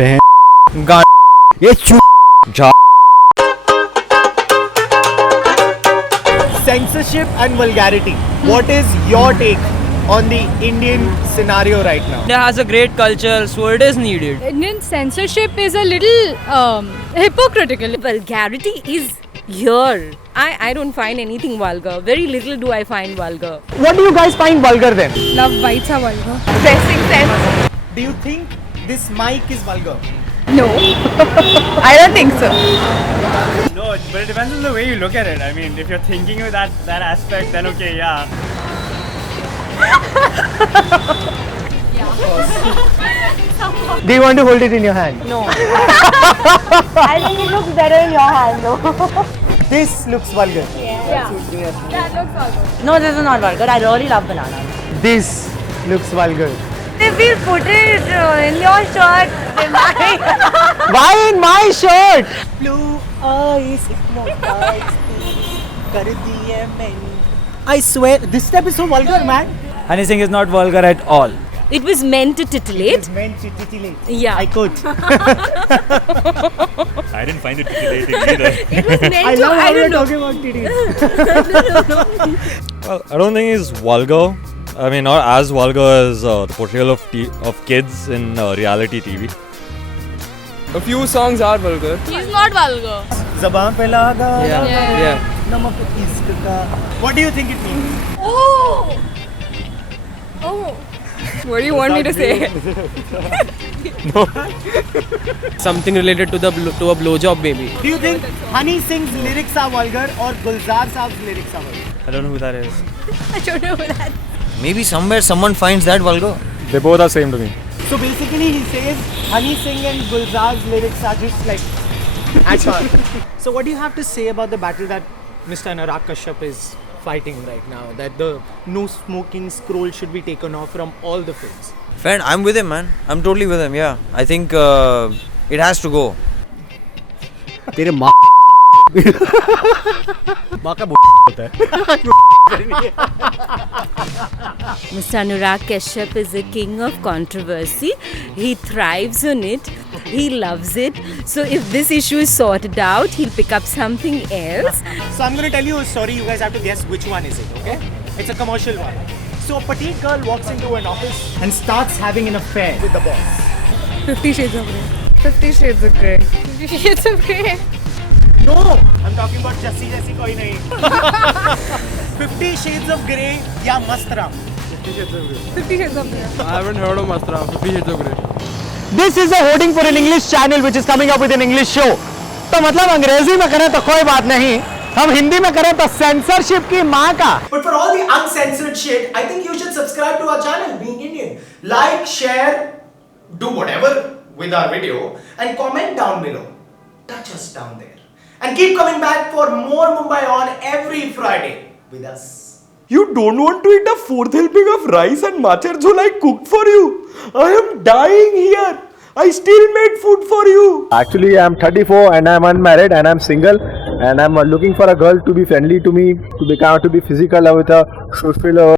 ये जा Censorship and vulgarity. What is your take on the Indian scenario right now? India has a great culture, so it is needed. Indian censorship is a little hypocritical. Vulgarity is here. I don't find anything vulgar. Very little do I find vulgar. What do you guys find vulgar then? Love bites are vulgar. Dressing sense. Do you think this mic is vulgar? No, I don't think so. No, but it depends on the way you look at it. I mean, if you're thinking of that aspect, then okay, yeah. Do you want to hold it in your hand? No. I think it looks better in your hand though. This looks vulgar. That looks vulgar. No, this is not vulgar. I really love bananas. This looks vulgar. If we put it in your shirt, they might. Why in my shirt? Blue eyes, I swear, this step is so vulgar, man. Honey Singh is not vulgar at all. It was meant to titillate. It's meant to titillate. Yeah. I could. I didn't find it titillating either. It was meant I to. love how I we're don't know. talking about titties. Well, I don't think it's vulgar. I mean, not as vulgar as the portrayal of kids in reality TV. A few songs are vulgar. He's not vulgar. Zabaan pe laga. Yeah. Namak isk ka. What do you think it means? Oh. What do you want me to say? Something related to a blowjob maybe. Do you think Honey Singh's lyrics are vulgar or Gulzar Saab's lyrics are vulgar? I don't know who that is. I don't know that. maybe somewhere someone finds that vulgar. They both are same to me. So basically he says Honey Singh and Gulzar's lyrics are just like at par. So what do you have to say about the battle that Mr. Anurag Kashyap is fighting right now? That the no smoking scroll should be taken off from all the films. Friend, I'm with him, man. I'm totally with him. Yeah, I think it has to go. तेरे माँ का होता है. Mr. Anurag Kashyap is a king of controversy. He thrives on it. He loves it. So if this issue is sorted out, he'll pick up something else. So I'm going to tell you a story. You guys have to guess which one is it, okay? It's a commercial one. So a petite girl walks into an office and starts having an affair with the boss. 50 Shades of Grey. 50 Shades of Grey. 50 Shades of Grey. No, I'm talking about Jassi Jassi koi nahi. 50 Shades of Grey या Mastram. 50 Shades of Grey. I haven't heard of Mastra. 50 Shades of Grey. This is a hoarding for an English channel which is coming up with an English show. तो मतलब अंग्रेजी में करें तो कोई बात नहीं. हम हिंदी में करें तो censorship की माँ का. But for all the uncensored shit, I think you should subscribe to our channel, Being Indian. Like, share, do whatever with our video and comment down below. Touch us down there. And keep coming back for more Mumbai on every Friday with us. You don't want to eat a fourth helping of rice and machar jhol I cooked for you. I am dying here. I still made food for you. Actually, I'm 34 and I'm unmarried and I'm single and I'm looking for a girl to be friendly to me, to be physical with a social